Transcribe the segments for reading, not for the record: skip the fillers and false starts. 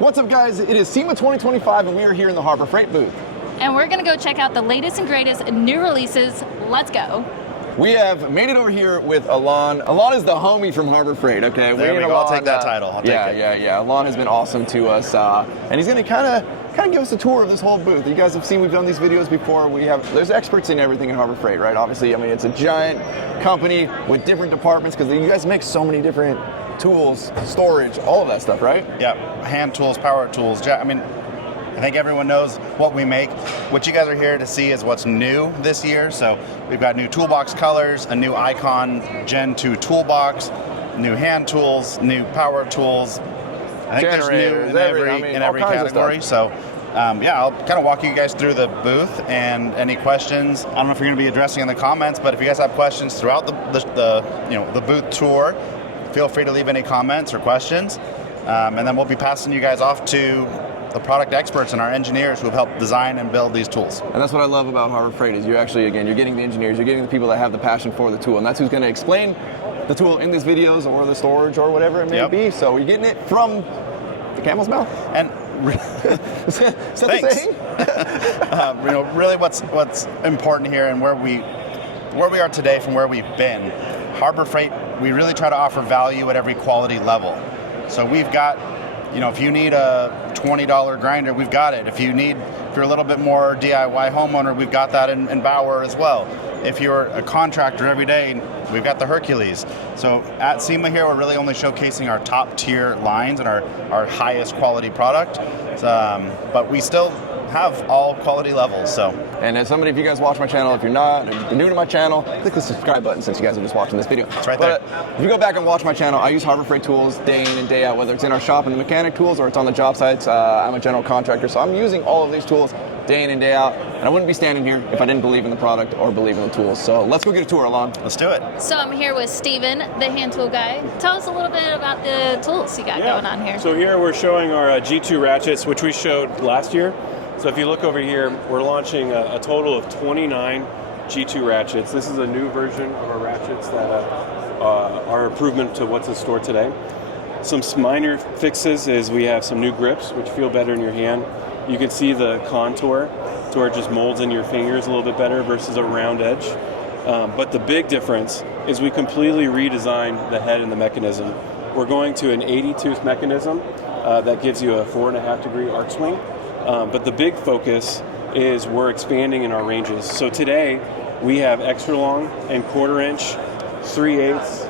What's up, guys? It is SEMA 2025 and we are here in the Harbor Freight booth. And we're gonna go check out the latest and greatest new releases. Let's go. We have made it over here with Alon. Alon is the homie from Harbor Freight, okay? There we go. I'll take that title. I'll take it. Yeah. Alon has been awesome to us, and he's gonna kind of give us a tour of this whole booth. You guys have seen we've done these videos before. There's experts in everything in Harbor Freight, right? Obviously, I mean, it's a giant company with different departments because you guys make so many different tools, storage, all of that stuff, right? Yeah, hand tools, power tools. I mean, I think everyone knows what we make. What you guys are here to see is what's new this year. So we've got new toolbox colors, a new Icon Gen 2 toolbox, new hand tools, new power tools. I think there's new in every category. So yeah, I'll kind of walk you guys through the booth and any questions. I don't know if you're going to be addressing in the comments, but if you guys have questions throughout the booth tour, feel free to leave any comments or questions, and then we'll be passing you guys off to the product experts and our engineers who have helped design and build these tools. And that's what I love about Harbor Freight is you're getting the engineers, you're getting the people that have the passion for the tool, and that's who's going to explain the tool in these videos or the storage or whatever it may be. So you're getting it from the camel's mouth. And is that the saying? Really what's important here and where we are today from where we've been. Harbor Freight, we really try to offer value at every quality level. So we've got, if you need a $20 grinder, we've got it. If you're a little bit more DIY homeowner, we've got that in Bauer as well. If you're a contractor every day, we've got the Hercules. So at SEMA here, we're really only showcasing our top tier lines and our highest quality product. But we still have all quality levels. And as somebody, if you guys watch my channel, if you're not, or you're new to my channel, click the subscribe button since you guys are just watching this video. It's right there. If you go back and watch my channel, I use Harbor Freight tools day in and day out, whether it's in our shop in the mechanic tools or it's on the job sites. I'm a general contractor, so I'm using all of these tools day in and day out, and I wouldn't be standing here if I didn't believe in the product or believe in the tools. So let's go get a tour, Alon. Let's do it. So I'm here with Steven, the hand tool guy. Tell us a little bit about the tools you got going on here. So here we're showing our G2 Ratchets, which we showed last year. So if you look over here, we're launching a total of 29 G2 Ratchets. This is a new version of our ratchets that are improvement to what's in store today. Some minor fixes is we have some new grips, which feel better in your hand. You can see the contour to where it just molds in your fingers a little bit better versus a round edge. But the big difference is we completely redesigned the head and the mechanism. We're going to an 80-tooth mechanism that gives you a 4.5-degree arc swing. But the big focus is we're expanding in our ranges. So today we have extra long and 1/4 inch, 3/8,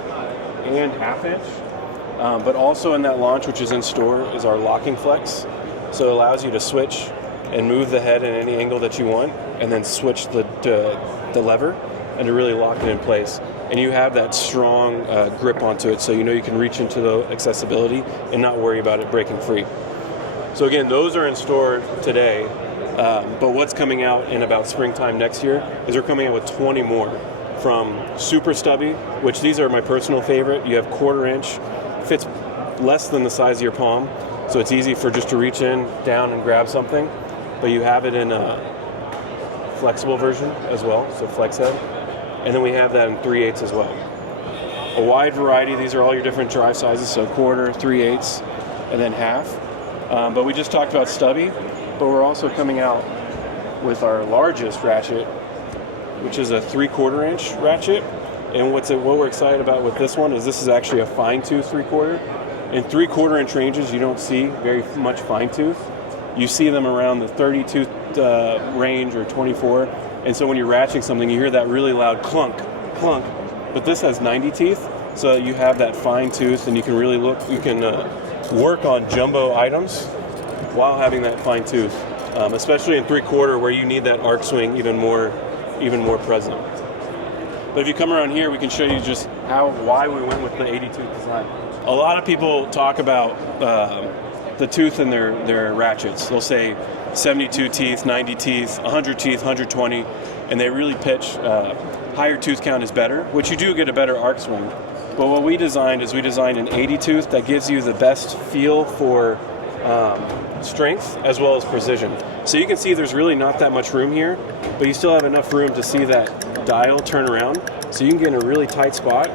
and 1/2 inch. But also in that launch, which is in store, is our locking flex. So it allows you to switch and move the head in any angle that you want, and then switch the lever and to really lock it in place. And you have that strong grip onto it, so you can reach into the accessibility and not worry about it breaking free. So again, those are in store today, but what's coming out in about springtime next year is we're coming out with 20 more, from super stubby, which these are my personal favorite. You have 1/4 inch, fits less than the size of your palm, so it's easy for just to reach in, down, and grab something, but you have it in a flexible version as well, so flex head, and then we have that in 3/8 as well. A wide variety, these are all your different drive sizes, so 1/4, 3/8, and then 1/2. But we just talked about stubby, but we're also coming out with our largest ratchet, which is a 3/4 inch ratchet. And what we're excited about with this one is this is actually a fine tooth 3/4. In 3/4 inch ranges, you don't see very much fine tooth. You see them around the 30 tooth range or 24. And so when you're ratcheting something, you hear that really loud clunk, clunk. But this has 90 teeth, so you have that fine tooth, and you can really work on jumbo items while having that fine tooth, especially in 3/4 where you need that arc swing even more present. But if you come around here, we can show you just why we went with the 80-tooth design. A lot of people talk about the tooth in their ratchets. They'll say 72 teeth, 90 teeth, 100 teeth, 120, and they really pitch higher tooth count is better, which you do get a better arc swing. But what we designed is an 80 tooth that gives you the best feel for strength as well as precision. So you can see there's really not that much room here, but you still have enough room to see that dial turn around. So you can get in a really tight spot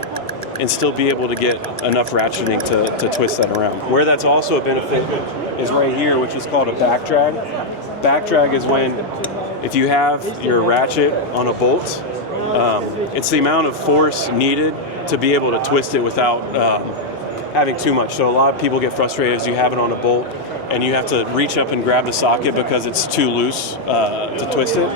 and still be able to get enough ratcheting to twist that around. Where that's also a benefit is right here, which is called a back drag. Back drag is when, if you have your ratchet on a bolt, it's the amount of force needed to be able to twist it without having too much. So a lot of people get frustrated as you have it on a bolt and you have to reach up and grab the socket because it's too loose to twist it.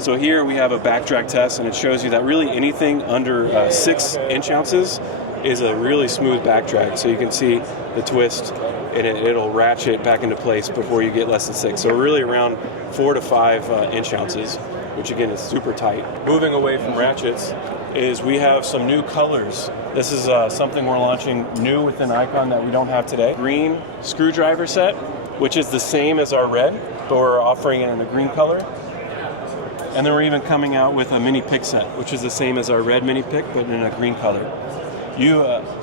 So here we have a back drag test, and it shows you that really anything under 6 inch ounces is a really smooth back drag. So you can see the twist, and it'll ratchet back into place before you get less than 6. So really around 4 to 5 inch ounces, which again is super tight. Moving away from ratchets is we have some new colors. This is something we're launching new within Icon that we don't have today. Green screwdriver set, which is the same as our red, but we're offering it in a green color. And then we're even coming out with a mini pick set, which is the same as our red mini pick, but in a green color.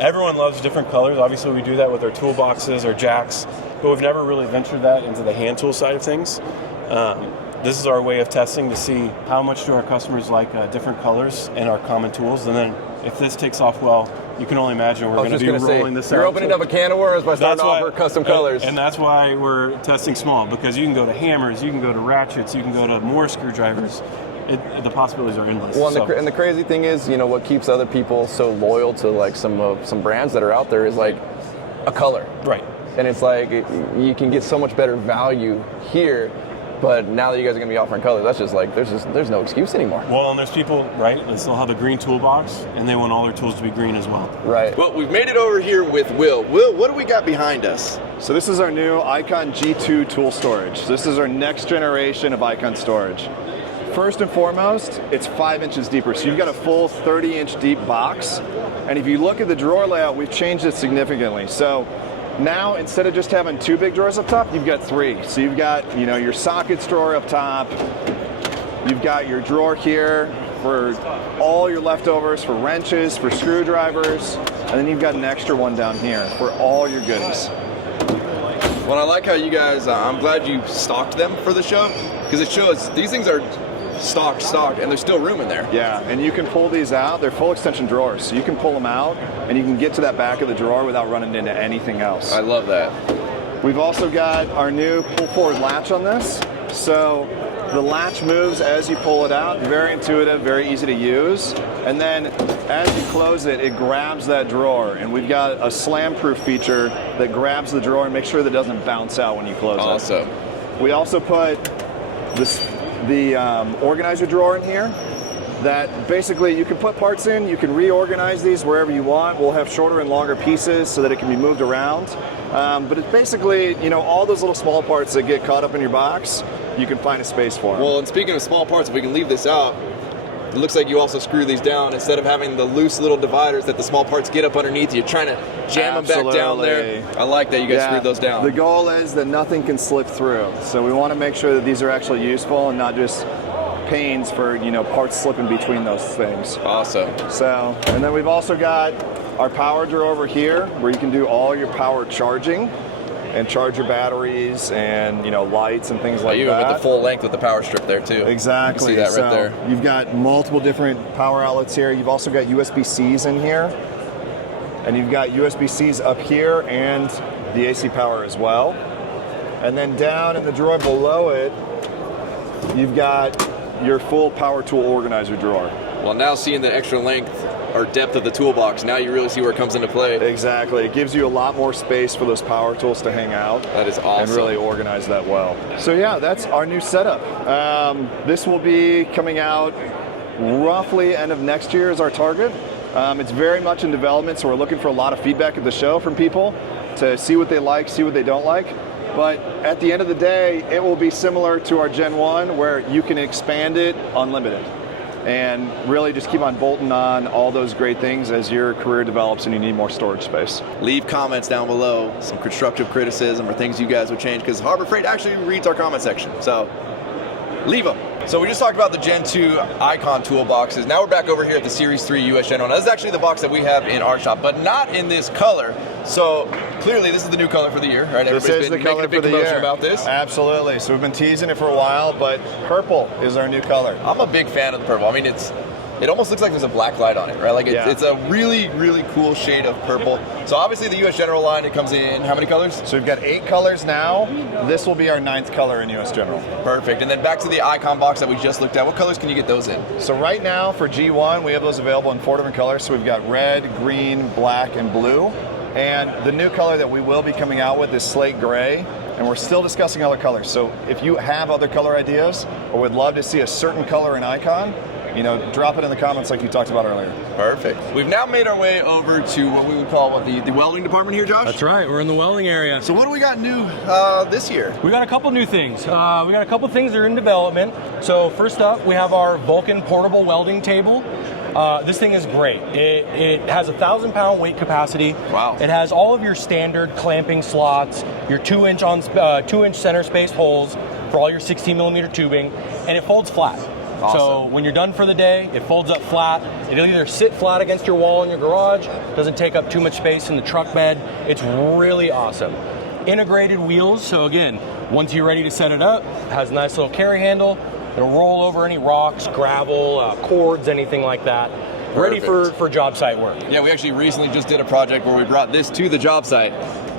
Everyone loves different colors. Obviously, we do that with our toolboxes or jacks, but we've never really ventured that into the hand tool side of things. This is our way of testing to see how much do our customers like different colors in our common tools. And then if this takes off well, you can only imagine we're going to be rolling this out. You're opening up a can of worms by starting to offer custom colors. And that's why we're testing small, because you can go to hammers, you can go to ratchets, you can go to more screwdrivers. The possibilities are endless. Well, and the crazy thing is, what keeps other people so loyal to like some brands that are out there is like a color. Right. And it's like you can get so much better value here. But now that you guys are going to be offering colors, that's just like there's no excuse anymore. Well, and there's people, right, that still have a green toolbox, and they want all their tools to be green as well. Right. Well, we've made it over here with Will. Will, what do we got behind us? So this is our new Icon G2 tool storage. This is our next generation of Icon storage. First and foremost, it's 5 inches deeper. So you've got a full 30-inch deep box. And if you look at the drawer layout, we've changed it significantly. So now, instead of just having 2 big drawers up top, you've got 3. So you've got, your sockets drawer up top. You've got your drawer here for all your leftovers, for wrenches, for screwdrivers, and then you've got an extra one down here for all your goodies. Well, I like how you guys, I'm glad you stocked them for the show, because it shows these things are stocked, and there's still room in there. Yeah, and you can pull these out. They're full extension drawers, so you can pull them out, and you can get to that back of the drawer without running into anything else. I love that. We've also got our new pull-forward latch on this. So the latch moves as you pull it out. Very intuitive, very easy to use. And then as you close it, it grabs that drawer. And we've got a slam-proof feature that grabs the drawer and makes sure that it doesn't bounce out when you close it. Awesome. We also put the organizer drawer in here that basically you can put parts in, you can reorganize these wherever you want. We'll have shorter and longer pieces so that it can be moved around. But it's basically, all those little small parts that get caught up in your box, you can find a space for them. Well, and speaking of small parts, if we can leave this out, it looks like you also screw these down instead of having the loose little dividers that the small parts get up underneath. You're trying to jam them back down there. I like that you guys screwed those down. The goal is that nothing can slip through. So we want to make sure that these are actually useful and not just pains for parts slipping between those things. Awesome. So, and then we've also got our power drawer over here where you can do all your power charging and charge your batteries and lights and things like that. Even with the full length with the power strip there too. Exactly. You can see that right there. You've got multiple different power outlets here. You've also got USB-Cs in here, and you've got USB-Cs up here and the AC power as well. And then down in the drawer below it, you've got your full power tool organizer drawer. Well, now seeing the extra length or depth of the toolbox, now you really see where it comes into play. Exactly. It gives you a lot more space for those power tools to hang out. That is awesome. And really organize that well. So yeah, that's our new setup. This will be coming out roughly end of next year is our target. It's very much in development, so we're looking for a lot of feedback at the show from people to see what they like, see what they don't like. But at the end of the day, it will be similar to our Gen 1 where you can expand it unlimited and really just keep on bolting on all those great things as your career develops and you need more storage space. Leave comments down below, some constructive criticism or things you guys would change, because Harbor Freight actually reads our comment section, so leave them. So we just talked about the Gen 2 Icon toolboxes. Now we're back over here at the Series 3 US Gen 1. This is actually the box that we have in our shop, but not in this color. So clearly this is the new color for the year, right? Everybody's been making a big commotion about this. Absolutely. So we've been teasing it for a while, but purple is our new color. I'm a big fan of the purple. I mean, it's it almost looks like there's a black light on it, right? Like it's a really, really cool shade of purple. So obviously the US General line, it comes in how many colors? So we've got 8 colors now. This will be our 9th color in US General. Perfect. And then back to the Icon box that we just looked at. What colors can you get those in? So right now for G1, we have those available in 4 different colors. So we've got red, green, black, and blue. And the new color that we will be coming out with is slate gray. And we're still discussing other colors. So if you have other color ideas or would love to see a certain color in Icon, you know, drop it in the comments like you talked about earlier. Perfect. We've now made our way over to what we would call the welding department here, Josh? That's right, we're in the welding area. So what do we got new this year? We got a couple new things. We got a couple things that are in development. So first up, we have our Vulcan portable welding table. This thing is great. It has 1,000-pound weight capacity. Wow. It has all of your standard clamping slots, your 2-inch center spaced holes for all your 16-millimeter tubing, and it folds flat. Awesome. So when you're done for the day, it folds up flat. It'll either sit flat against your wall in your garage, doesn't take up too much space in the truck bed. It's really awesome. Integrated wheels, so again, once you're ready to set it up, it has a nice little carry handle. It'll roll over any rocks, gravel, cords, anything like that. Ready for job site work. Yeah, we actually recently just did a project where we brought this to the job site.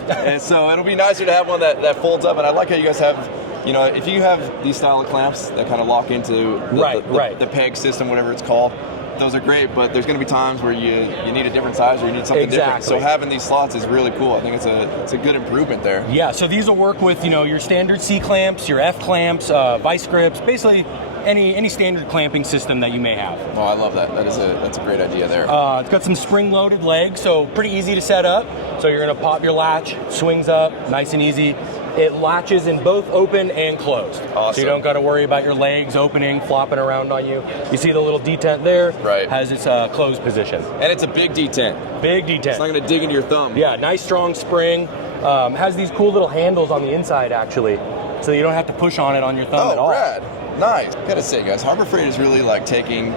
And so it'll be nicer to have one that folds up. And I like how you guys have, you know, if you have these style of clamps that kind of lock into the peg system, whatever it's called, those are great, but there's going to be times where you need a different size or you need something different. So having these slots is really cool. I think it's a good improvement there. Yeah, so these will work with, you know, your standard C clamps, your F clamps, vice grips, basically any standard clamping system that you may have. Oh, I love that. That's a great idea there. It's got some spring-loaded legs, so pretty easy to set up. So you're going to pop your latch, swings up, nice and easy. It latches in both open and closed. Awesome. So you don't got to worry about your legs opening, flopping around on you. You see the little detent there? Right. Has its closed position. And it's a big detent. Big detent. It's not going to dig into your thumb. Yeah, nice strong spring. Has these cool little handles on the inside actually, so you don't have to push on it on your thumb at all. Oh, rad. Nice. Gotta say, guys, Harbor Freight is really like taking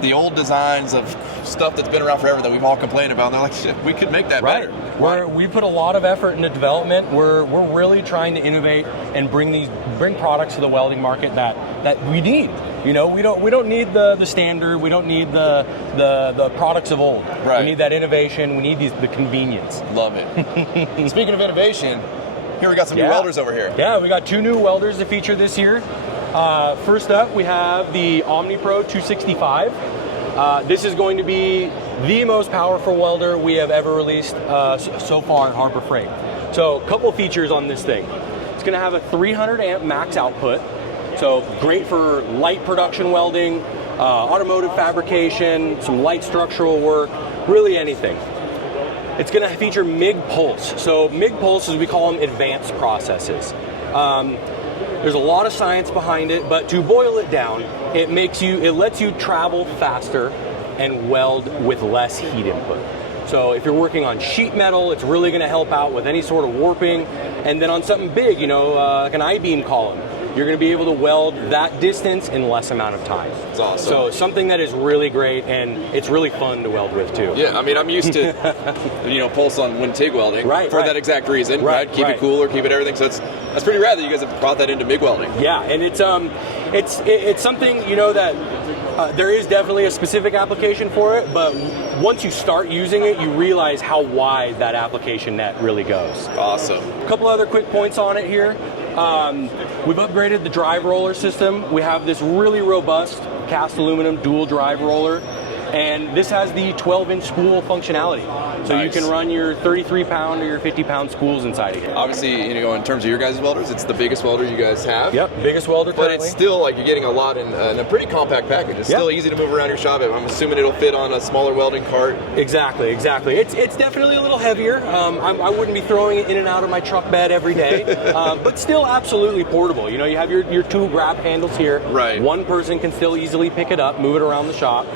the old designs of stuff that's been around forever that we've all complained about, and they're like, shit, we could make that better. We put a lot of effort into development. We're really trying to innovate and bring products to the welding market that we need. You know, we don't need the standard. We don't need the products of old. Right. We need that innovation. We need the convenience. Love it. Speaking of innovation, here we got some new welders over here. Yeah, we got 2 new welders to feature this year. First up, we have the OmniPro 265. This is going to be the most powerful welder we have ever released so far in Harbor Freight. So a couple features on this thing. It's going to have a 300 amp max output. So great for light production welding, automotive fabrication, some light structural work, really anything. It's going to feature MIG pulse. So MIG pulse, as we call them, advanced processes. There's a lot of science behind it, but to boil it down, it lets you travel faster and weld with less heat input. So if you're working on sheet metal, it's really going to help out with any sort of warping. And then on something big, you know, like an I-beam column, you're going to be able to weld that distance in less amount of time. It's awesome. So it's something that is really great, and it's really fun to weld with too. Yeah, I mean, I'm used to, pulse on when TIG welding for that exact reason, right? Keep it cooler, keep it everything. So that's pretty rad that you guys have brought that into MIG welding. Yeah, and it's something, you know, that there is definitely a specific application for it, but once you start using it, you realize how wide that application net really goes. Awesome. A couple other quick points on it here. We've upgraded the drive roller system. We have this really robust cast aluminum dual drive roller, and this has the 12-inch spool functionality. So you can run your 33-pound or your 50-pound spools inside of here. Obviously, you know, in terms of your guys' welders, it's the biggest welder you guys have. Yep, biggest welder currently. But it's still like you're getting a lot in a pretty compact package. It's still easy to move around your shop. I'm assuming it'll fit on a smaller welding cart. Exactly. It's definitely a little heavier. I wouldn't be throwing it in and out of my truck bed every day, but still absolutely portable. You know, you have your 2 grab handles here. Right. One person can still easily pick it up, move it around the shop.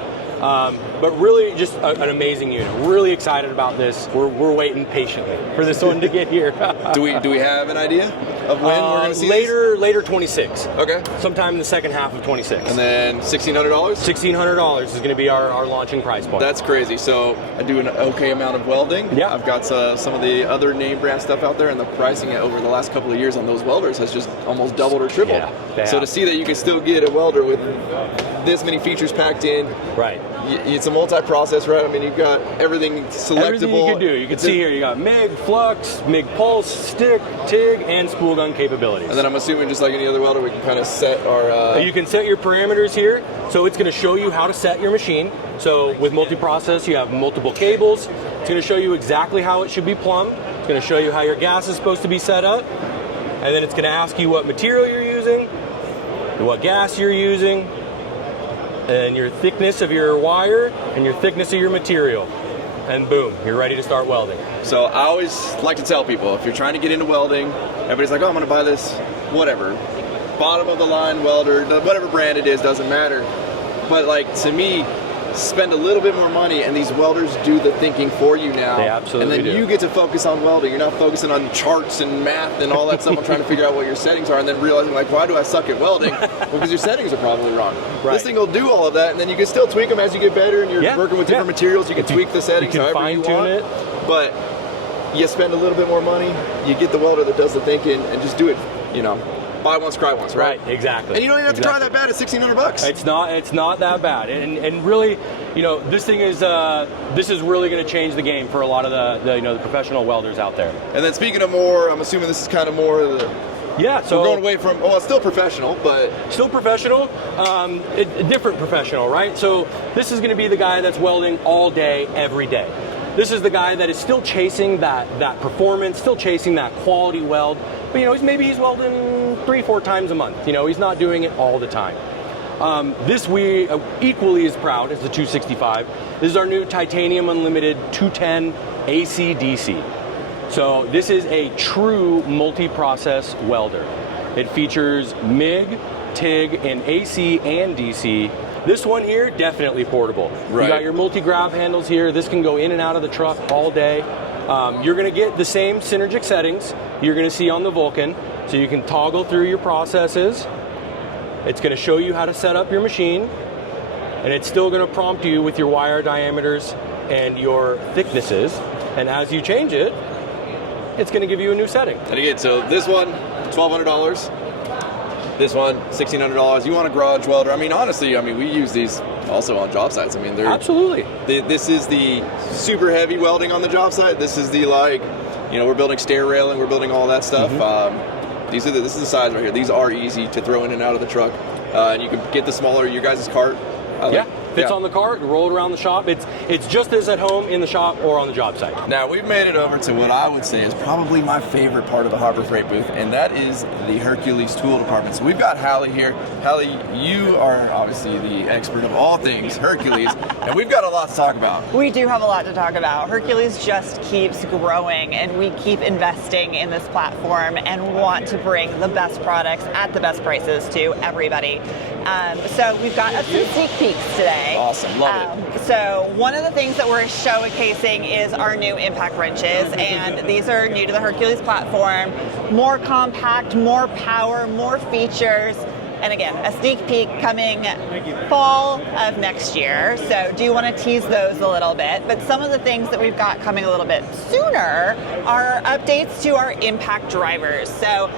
But really just an amazing unit. Really excited about this. We're waiting patiently for this one to get here. Do we have an idea of when we're going to see later 26. Okay. Sometime in the second half of 26. And then $1,600? $1,600 is going to be our launching price point. That's crazy. So I do an okay amount of welding. Yeah. I've got some of the other name brand stuff out there, and the pricing over the last couple of years on those welders has just almost doubled or tripled. Yeah, so to see that you can still get a welder with this many features packed in. Right. It's a multi-process, right? I mean, you've got everything selectable. Everything you can do. You can see here, you got MIG, flux, MIG pulse, stick, TIG, and spool gun capabilities. And then I'm assuming just like any other welder, we can kind of set our... You can set your parameters here, so it's going to show you how to set your machine. So with multi-process, you have multiple cables. It's going to show you exactly how it should be plumbed. It's going to show you how your gas is supposed to be set up. And then it's going to ask you what material you're using, what gas you're using, and your thickness of your wire, and your thickness of your material. And boom, you're ready to start welding. So I always like to tell people, if you're trying to get into welding, everybody's like, oh, I'm going to buy this, whatever, bottom of the line welder, whatever brand it is, doesn't matter. But like, to me, spend a little bit more money, and these welders do the thinking for you now. They absolutely And then do. you get to focus on welding. You're not focusing on charts and math and all that stuff and trying to figure out what your settings are, and then realizing, like, why do I suck at welding? Well, because your settings are probably wrong. Right. This thing will do all of that, and then you can still tweak them as you get better, and you're working with different materials. You can tweak the settings you can however you fine-tune want. it. But you spend a little bit more money, you get the welder that does the thinking, and just do it, you know. Buy once, cry once, right? Right, exactly. And you don't even have to try that bad at $1,600. It's not that bad, and really, you know, this is really going to change the game for a lot of the professional welders out there. And then speaking of more, I'm assuming this is kind of more of the... Yeah, so we're going away from, well, it's still professional, but... Still professional, different professional, right? So this is going to be the guy that's welding all day, every day. This is the guy that is still chasing that performance, still chasing that quality weld, but you know, maybe he's welding 3-4 times a month. You know, he's not doing it all the time. This we equally as proud as the 265. This is our new Titanium Unlimited 210 AC/DC. So this is a true multi-process welder. It features MIG, TIG, and AC and DC. This one here, definitely portable. Right. You got your multi-grab handles here. This can go in and out of the truck all day. You're going to get the same synergic settings you're going to see on the Vulcan, so you can toggle through your processes. It's going to show you how to set up your machine, and it's still going to prompt you with your wire diameters and your thicknesses. And as you change it, it's going to give you a new setting. And again, so this one, $1,200. This one, $1,600. You want a garage welder? I mean, honestly, we use these also on job sites. I mean, they're absolutely. This is the super heavy welding on the job site. This is the we're building stair railing, we're building all that stuff. This is the size right here. These are easy to throw in and out of the truck, and you can get the smaller your guys' cart. Fits on the cart, roll it around the shop. It's just as at home in the shop or on the job site. Now we've made it over to what I would say is probably my favorite part of the Harbor Freight booth, and that is the Hercules tool department. So we've got Hallie here. Hallie, you are obviously the expert of all things Hercules, and we've got a lot to talk about. We do have a lot to talk about. Hercules just keeps growing, and we keep investing in this platform and want to bring the best products at the best prices to everybody. So we've got some sneak peeks today. Awesome, love it. So one of the things that we're showcasing is our new impact wrenches, and these are new to the Hercules platform. More compact, more power, more features. And again, a sneak peek coming fall of next year. So do want to tease those a little bit. But some of the things that we've got coming a little bit sooner are updates to our impact drivers. So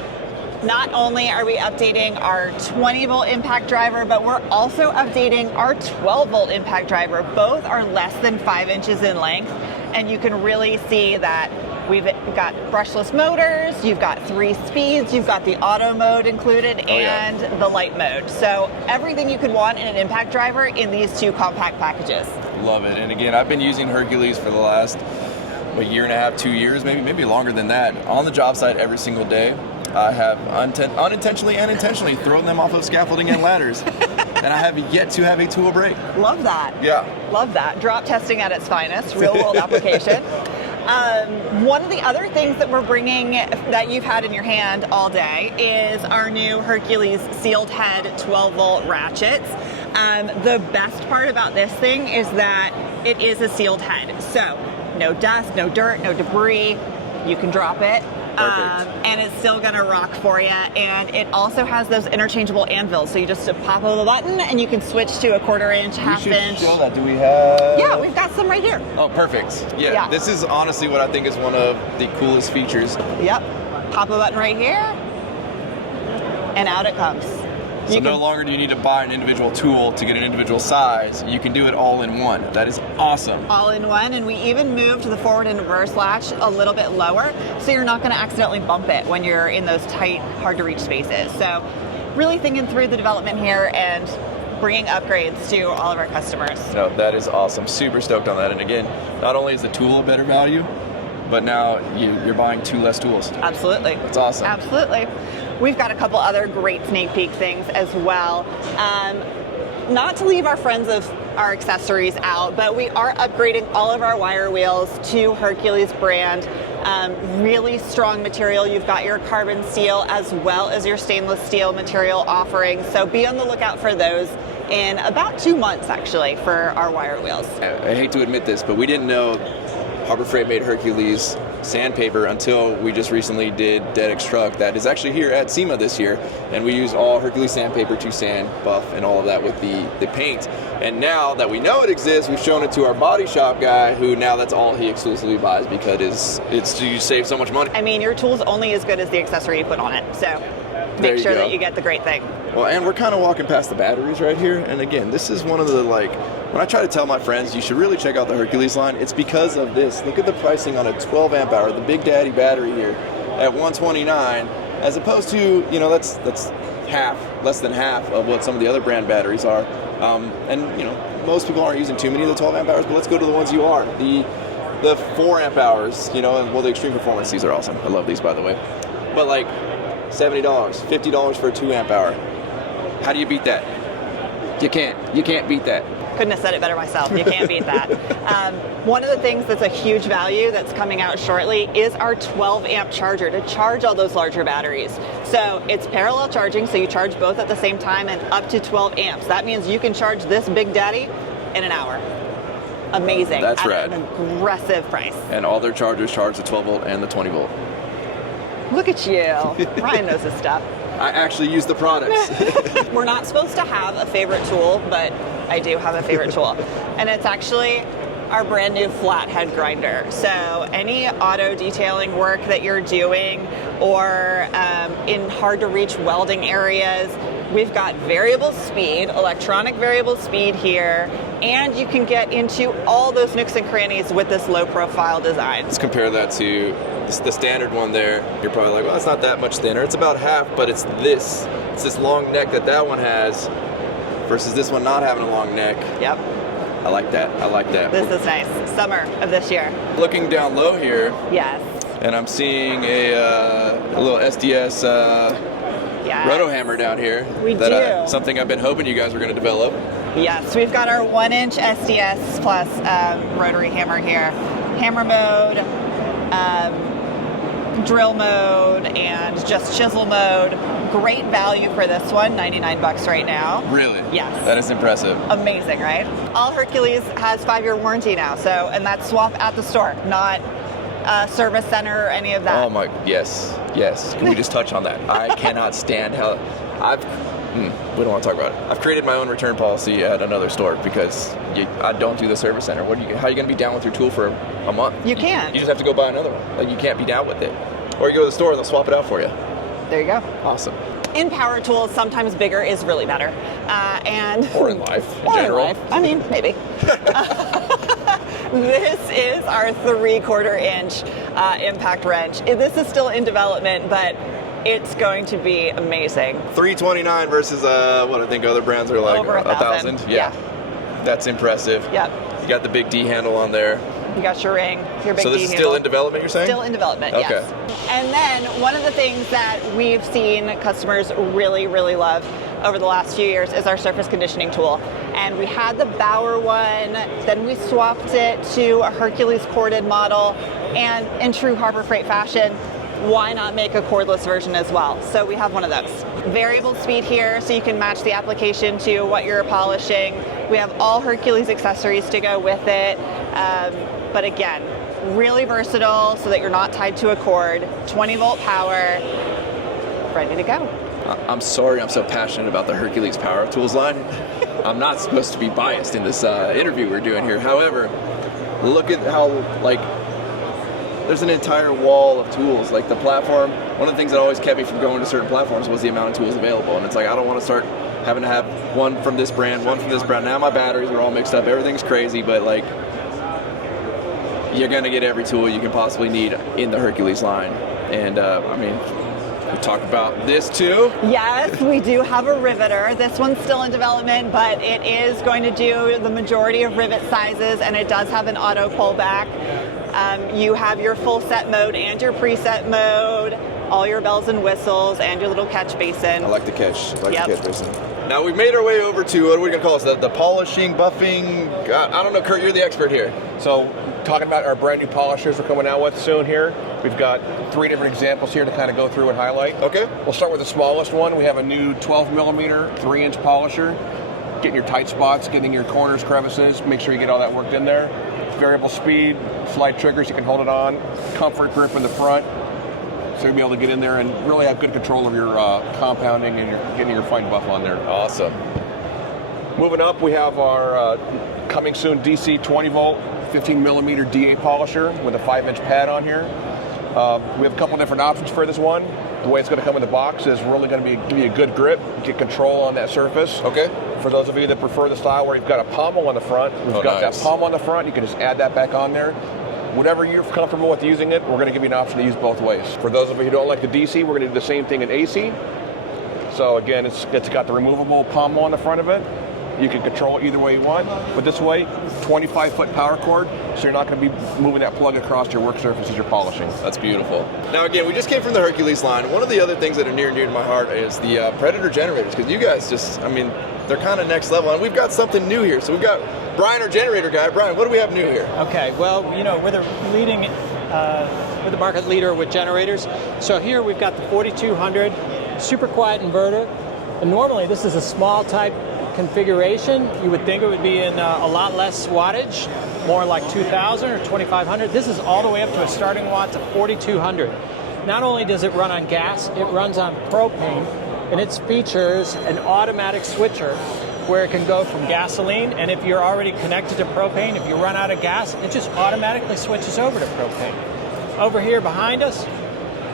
not only are we updating our 20-volt impact driver, but we're also updating our 12-volt impact driver. Both are less than 5 inches in length, and you can really see that we've got brushless motors, you've got 3 speeds, you've got the auto mode included, and the light mode. So everything you could want in an impact driver in these 2 compact packages. Love it. And again, I've been using Hercules for the last year and a half, 2 years, maybe longer than that, on the job site every single day. I have unintentionally and intentionally thrown them off of scaffolding and ladders, and I have yet to have a tool break. Love that. Yeah. Love that. Drop testing at its finest, real world application. One of the other things that we're bringing that you've had in your hand all day is our new Hercules sealed head 12-volt ratchets. The best part about this thing is that it is a sealed head. So no dust, no dirt, no debris. You can drop it. And it's still going to rock for you. And it also has those interchangeable anvils. So you just pop of a button and you can switch to a 1/4 inch, half inch. Show that. Do we have? Yeah, we've got some right here. Oh, perfect. Yeah. This is honestly what I think is one of the coolest features. Yep. Pop a button right here. And out it comes. So no longer do you need to buy an individual tool to get an individual size. You can do it all in one. That is awesome. All in one, and we even moved the forward and reverse latch a little bit lower, so you're not going to accidentally bump it when you're in those tight, hard to reach spaces. So really thinking through the development here and bringing upgrades to all of our customers. No, that is awesome. Super stoked on that. And again, not only is the tool a better value, but now you're buying 2 less tools. Absolutely. That's awesome. Absolutely. We've got a couple other great sneak peek things as well. Not to leave our friends of our accessories out, but we are upgrading all of our wire wheels to Hercules brand. Really strong material. You've got your carbon steel as well as your stainless steel material offerings. So be on the lookout for those in about 2 months, actually, for our wire wheels. I hate to admit this, but we didn't know Harbor Freight made Hercules sandpaper until we just recently did Diagnostic that is actually here at SEMA this year, and we use all Hercules sandpaper to sand, buff, and all of that with the paint. And now that we know it exists, we've shown it to our body shop guy, who now that's all he exclusively buys because you save so much money. I mean, your tool's only as good as the accessory you put on it, so make sure that you get the great thing. Well, and we're kind of walking past the batteries right here, and again, this is one of the, like, when I try to tell my friends you should really check out the Hercules line, it's because of this. Look at the pricing on a 12 amp hour, the Big Daddy battery here at $129, as opposed to, you know, that's less than half of what some of the other brand batteries are. And, you know, most people aren't using too many of the 12 amp hours, but let's go to the ones you are. The 4 amp hours, you know, and well, the Extreme Performance, these are awesome. I love these, by the way. But like $70, $50 for a 2 amp hour. How do you beat that? You can't beat that. Couldn't have said it better myself. You can't beat that. One of the things that's a huge value that's coming out shortly is our 12 amp charger to charge all those larger batteries. So it's parallel charging, so you charge both at the same time and up to 12 amps. That means you can charge this Big Daddy in an hour. Amazing. That's at rad. an aggressive price. And all their chargers charge the 12 volt and the 20 volt. Look at you. Ryan knows his stuff. I actually use the products. We're not supposed to have a favorite tool, but I do have a favorite tool. And it's actually our brand new flathead grinder. So any auto detailing work that you're doing or in hard to reach welding areas, we've got variable speed, electronic variable speed here, and you can get into all those nooks and crannies with this low profile design. Let's compare that to the standard one there. You're probably like, well, it's not that much thinner. It's about half, but it's this long neck that one has versus this one not having a long neck. Yep. I like that. I like that. This is nice. Summer of this year. Looking down low here, Yes. and I'm seeing a little SDS Yes. roto hammer down here. We do. Something I've been hoping you guys were going to develop. Yes, we've got our 1-inch SDS plus rotary hammer here. Hammer mode, drill mode, and just chisel mode. Great value for this one, $99 right now. Really? Yes. That is impressive. Amazing, right? All Hercules has 5-year warranty now, so, and that's swap at the store, not service center or any of that. Oh my, yes. Can we just touch on that? I cannot stand how we don't want to talk about it. I've created my own return policy at another store because I don't do the service center. How are you going to be down with your tool for a month? You can't. You just have to go buy another one. Like, you can't be down with it. Or you go to the store and they'll swap it out for you. There you go. Awesome. In power tools, sometimes bigger is really better. Or in life, in general. In life. I mean, maybe. This is our 3/4 inch impact wrench. This is still in development, but it's going to be amazing. $329 versus what I think other brands are like Over 1,000. Yeah. That's impressive. Yep. You got the big D handle on there. You got your ring, your big So this D is handle. still in development, you're saying? Still in development, Okay. yes. And then one of the things that we've seen customers really, really love over the last few years is our surface conditioning tool. And we had the Bauer one, then we swapped it to a Hercules corded model, and in true Harbor Freight fashion, why not make a cordless version as well? So we have one of those. Variable speed here, so you can match the application to what you're polishing. We have all Hercules accessories to go with it. But again, really versatile so that you're not tied to a cord, 20 volt power, ready to go. I'm sorry I'm so passionate about the Hercules Power Tools line. I'm not supposed to be biased in this interview we're doing here. However, look at how, like, there's an entire wall of tools. Like the platform, one of the things that always kept me from going to certain platforms was the amount of tools available. And it's like, I don't want to start having to have one from this brand, one from this brand. Now my batteries are all mixed up, everything's crazy, but like, you're gonna get every tool you can possibly need in the Hercules line. And I mean, we talked about this too. Yes, we do have a riveter. This one's still in development, but it is going to do the majority of rivet sizes, and it does have an auto pullback. You have your full set mode and your preset mode, all your bells and whistles, and your little catch basin. I like the catch. I like the catch basin. Now we've made our way over to, what are we gonna call this? The polishing, buffing. I don't know, Kurt, you're the expert here. So, talking about our brand new polishers we're coming out with soon here. We've got 3 different examples here to kind of go through and highlight. Okay. We'll start with the smallest one. We have a new 12 millimeter, 3-inch polisher. Getting your tight spots, getting your corners, crevices, make sure you get all that worked in there. Variable speed, slide triggers, you can hold it on. Comfort grip in the front. So you'll be able to get in there and really have good control of your compounding and getting your fine buff on there. Awesome. Moving up, we have our coming soon DC 20 volt, 15 millimeter DA polisher with a 5-inch pad on here. We have a couple different options for this one. The way it's going to come in the box is really going to give you a good grip, get control on that surface. Okay. For those of you that prefer the style where you've got a pommel on the front, we've got that pommel on the front, you can just add that back on there. Whatever you're comfortable with using it, we're going to give you an option to use both ways. For those of you who don't like the DC, we're going to do the same thing in AC. So again, it's got the removable pommel on the front of it. You can control it either way you want, but this way, 25-foot power cord, so you're not going to be moving that plug across your work surface as you're polishing. That's beautiful. Now again, we just came from the Hercules line. One of the other things that are near and dear to my heart is the Predator generators, because you guys just, I mean, they're kind of next level, and we've got something new here. So we've got Brian, our generator guy. Brian, what do we have new here? Okay, well, you know, we're the market leader with generators. So here we've got the 4200 super quiet inverter, and normally this is a small type configuration. You would think it would be in a lot less wattage, more like 2,000 or 2,500. This is all the way up to a starting watt of 4,200. Not only does it run on gas, it runs on propane, and it features an automatic switcher where it can go from gasoline, and if you're already connected to propane, if you run out of gas, it just automatically switches over to propane. Over here behind us,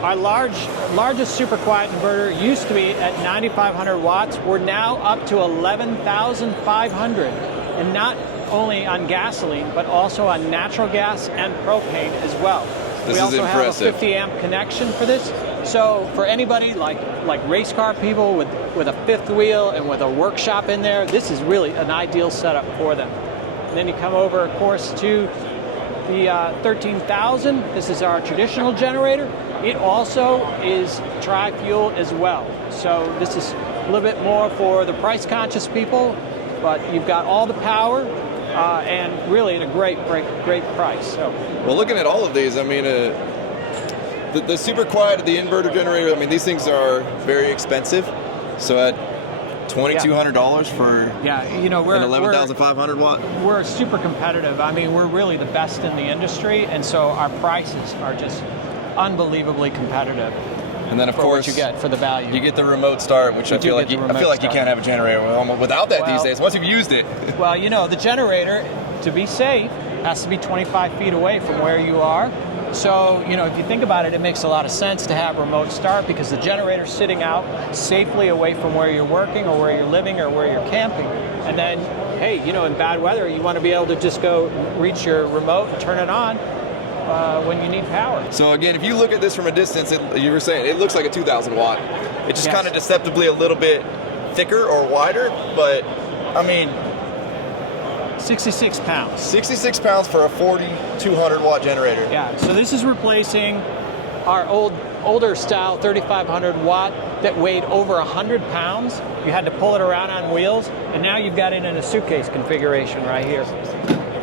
our largest super quiet inverter used to be at 9,500 watts. We're now up to 11,500, and not only on gasoline, but also on natural gas and propane as well. This we also is impressive. have a 50 amp connection for this. So for anybody like race car people with a fifth wheel and with a workshop in there, this is really an ideal setup for them. And then you come over, of course, to the 13,000. This is our traditional generator. It also is tri-fuel as well. So this is a little bit more for the price-conscious people, but you've got all the power and really at a great price. So. Well, looking at all of these, I mean, the super quiet, the inverter generator, I mean, these things are very expensive. So at $2,200 for an 11,500 watt? We're super competitive. I mean, we're really the best in the industry, and so our prices are just unbelievably competitive. And then, of course, what you get for the value. You get the remote start, which I feel like you can't have a generator without that these days, once you've used it. Well, you know, the generator, to be safe, has to be 25 feet away from where you are. So, you know, if you think about it, it makes a lot of sense to have remote start because the generator's sitting out safely away from where you're working or where you're living or where you're camping. And then, hey, you know, in bad weather, you want to be able to just go reach your remote and turn it on when you need power. So again, if you look at this from a distance, you were saying it looks like a 2,000 watt. It's just kind of deceptively a little bit thicker or wider, but I mean, 66 pounds. 66 pounds for a 4,200 watt generator. Yeah, so this is replacing our older style 3,500 watt that weighed over 100 pounds. You had to pull it around on wheels, and now you've got it in a suitcase configuration right here.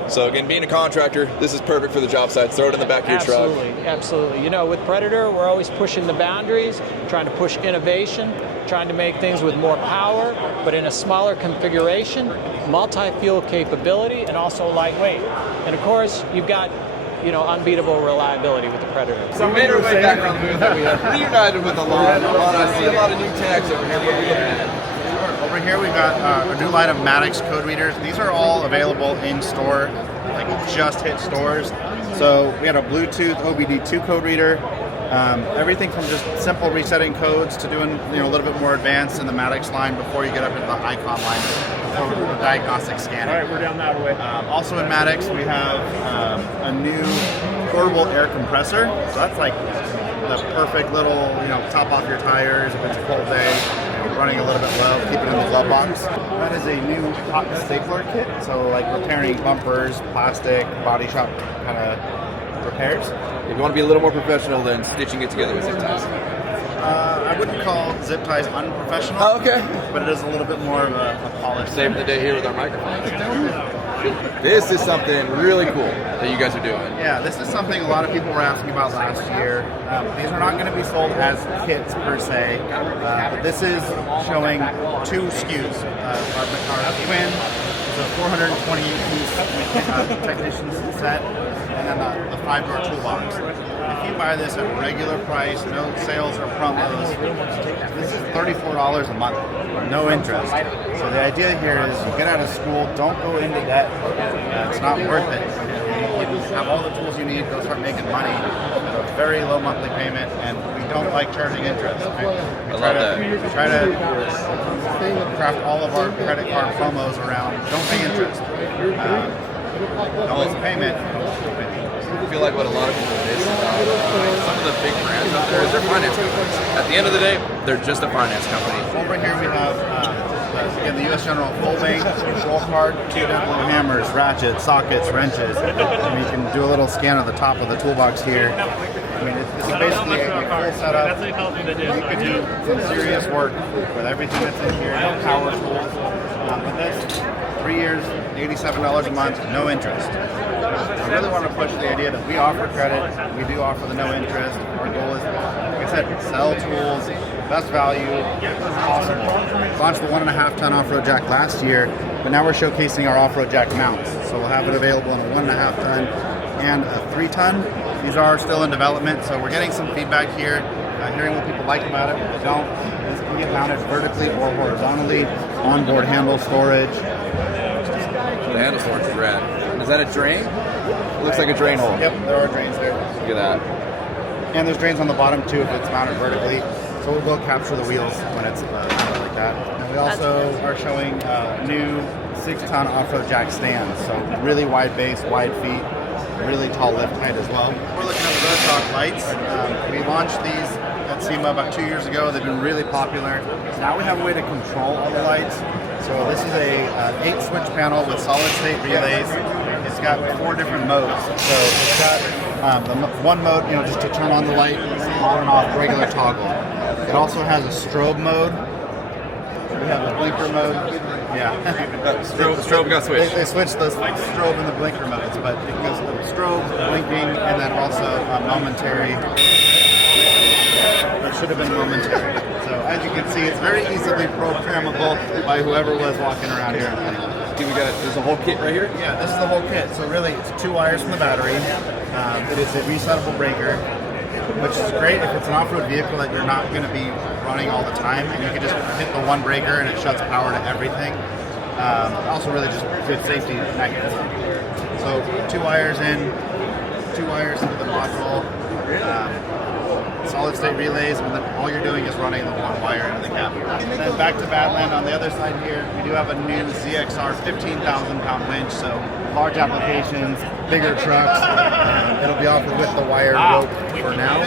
So again, being a contractor, this is perfect for the job site. Throw it in the back of your truck. Absolutely. You know, with Predator, we're always pushing the boundaries, trying to push innovation, trying to make things with more power, but in a smaller configuration, multi-fuel capability, and also lightweight. And of course, you've got, you know, unbeatable reliability with the Predator. So we made our way back around the booth that we have reunited with a lot. I see a lot of new tags over here. What are we looking at? Over here we've got a new line of Maddox code readers. These are all available in store, like just hit stores. So we had a Bluetooth OBD2 code reader. Everything from just simple resetting codes to doing a little bit more advanced in the Maddox line before you get up into the Icon line for the diagnostic scanning. All right, we're down that way. Also in Maddox, we have a new portable air compressor. So that's like the perfect little, top off your tires if it's a cold day, running a little bit low, keep it in the glove box. That is a new hot stapler kit. So like repairing bumpers, plastic, body shop kind of repairs. If you want to be a little more professional than stitching it together with zip ties. I wouldn't call zip ties unprofessional. Oh, okay. But it is a little bit more of a polished. Saving the day here with our microphones. This is something really cool that you guys are doing. Yeah, this is something a lot of people were asking about last year. These are not going to be sold as kits per se, but this is showing 2 SKUs. Our twin is a 428-piece technician's set, and then the 5-door toolbox. If you buy this at regular price, no sales or promos, this is $34 a month, no interest. So the idea here is you get out of school, don't go into debt. It's not worth it. You have all the tools you need, go start making money at a very low monthly payment, and we don't like charging interest. I love that. We try to craft all of our credit card promos around don't pay interest. Don't miss a payment. I feel like what a lot of people miss about some of the big brands out there is they're finance companies. At the end of the day, they're just a finance company. Over here we have, again, the U.S. General full-length control card, 2 dental hammers, ratchets, sockets, wrenches. And you can do a little scan of the top of the toolbox here. I mean, it's basically a full setup. You can do some serious work with everything that's in here, no power tools. But this, 3 years, $87 a month, no interest. I really want to push the idea that we offer credit, we do offer the no interest. Our goal is, like I said, sell tools, best value possible. Launched the 1.5-ton off-road jack last year, but now we're showcasing our off-road jack mounts. So we'll have it available in a 1.5-ton and a 3-ton. These are still in development, so we're getting some feedback here, hearing what people like about it, what they don't. This can get mounted vertically or horizontally, onboard handle storage. The handle storage is rad. Is that a drain? It looks like a drain hole. Yep, there are drains there. Look at that. And there's drains on the bottom too if it's mounted vertically. So we will capture the wheels when it's mounted like that. And we also are showing new 6-ton off-road jack stands. So really wide base, wide feet, really tall lift height as well. We're looking at the road stock lights. We launched these at SEMA about 2 years ago. They've been really popular. Now we have a way to control all the lights. So this is a 8-switch panel with solid-state relays. It's got 4 different modes. So it's got the one mode, just to turn on the light, on and off, regular toggle. It also has a strobe mode. We have a blinker mode. Yeah. Strobe got switched. They switched the strobe and the blinker modes, but it goes the strobe, blinking, and then also momentary. Or it should have been momentary. So as you can see, it's very easily programmable by whoever was walking around here. There's a whole kit right here? Yeah, this is the whole kit. So really, it's 2 wires from the battery. It is a resettable breaker, which is great if it's an off-road vehicle that you're not going to be running all the time, and you can just hit the one breaker and it shuts power to everything. Also really just good safety mechanism. So 2 wires in, 2 wires into the module, solid state relays, and then all you're doing is running the 1 wire into the cab. And then back to Badland on the other side here, we do have a new ZXR 15,000-pound winch, so large applications, bigger trucks. It'll be offered with the wire rope for now.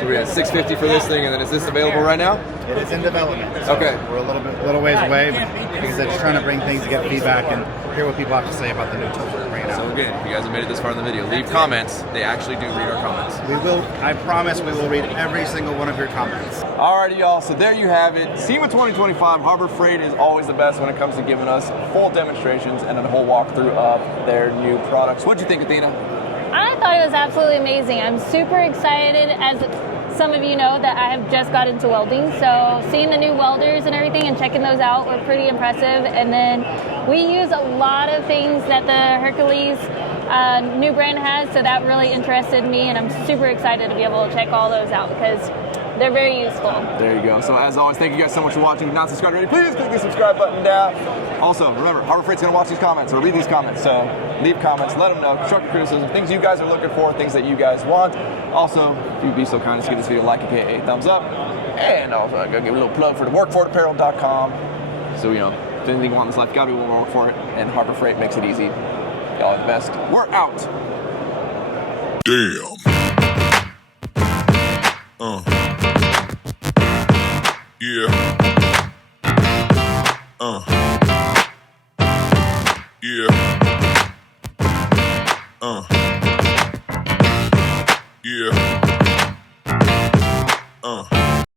So we had $650 for this thing, and then is this available right now? It is in development. So okay. We're a little ways away, but like I said, just trying to bring things to get feedback and hear what people have to say about the new tools we're bringing out. So again, if you guys have made it this far in the video, leave comments. They actually do read our comments. We will, I promise we will read every single one of your comments. Alrighty, y'all, so there you have it. SEMA 2025, Harbor Freight is always the best when it comes to giving us full demonstrations and a whole walkthrough of their new products. What'd you think, Athena? I thought it was absolutely amazing. I'm super excited, as some of you know, that I have just got into welding. So seeing the new welders and everything and checking those out were pretty impressive. And then we use a lot of things that the Hercules new brand has, so that really interested me, and I'm super excited to be able to check all those out because they're very useful. There you go. So as always, thank you guys so much for watching. If you're not subscribed already, please click the subscribe button down. Also, remember, Harbor Freight's going to watch these comments or read these comments. So leave comments, let them know, constructive criticism, things you guys are looking for, things that you guys want. Also, if you'd be so kind as to give this video a like, aka thumbs up. And also, I'm going to give a little plug for the workforapparel.com. So, you know, if anything you want in this life, you got to be willing to work for it. And Harbor Freight makes it easy. Y'all are the best. We're out. Damn. Yeah. Yeah. Yeah.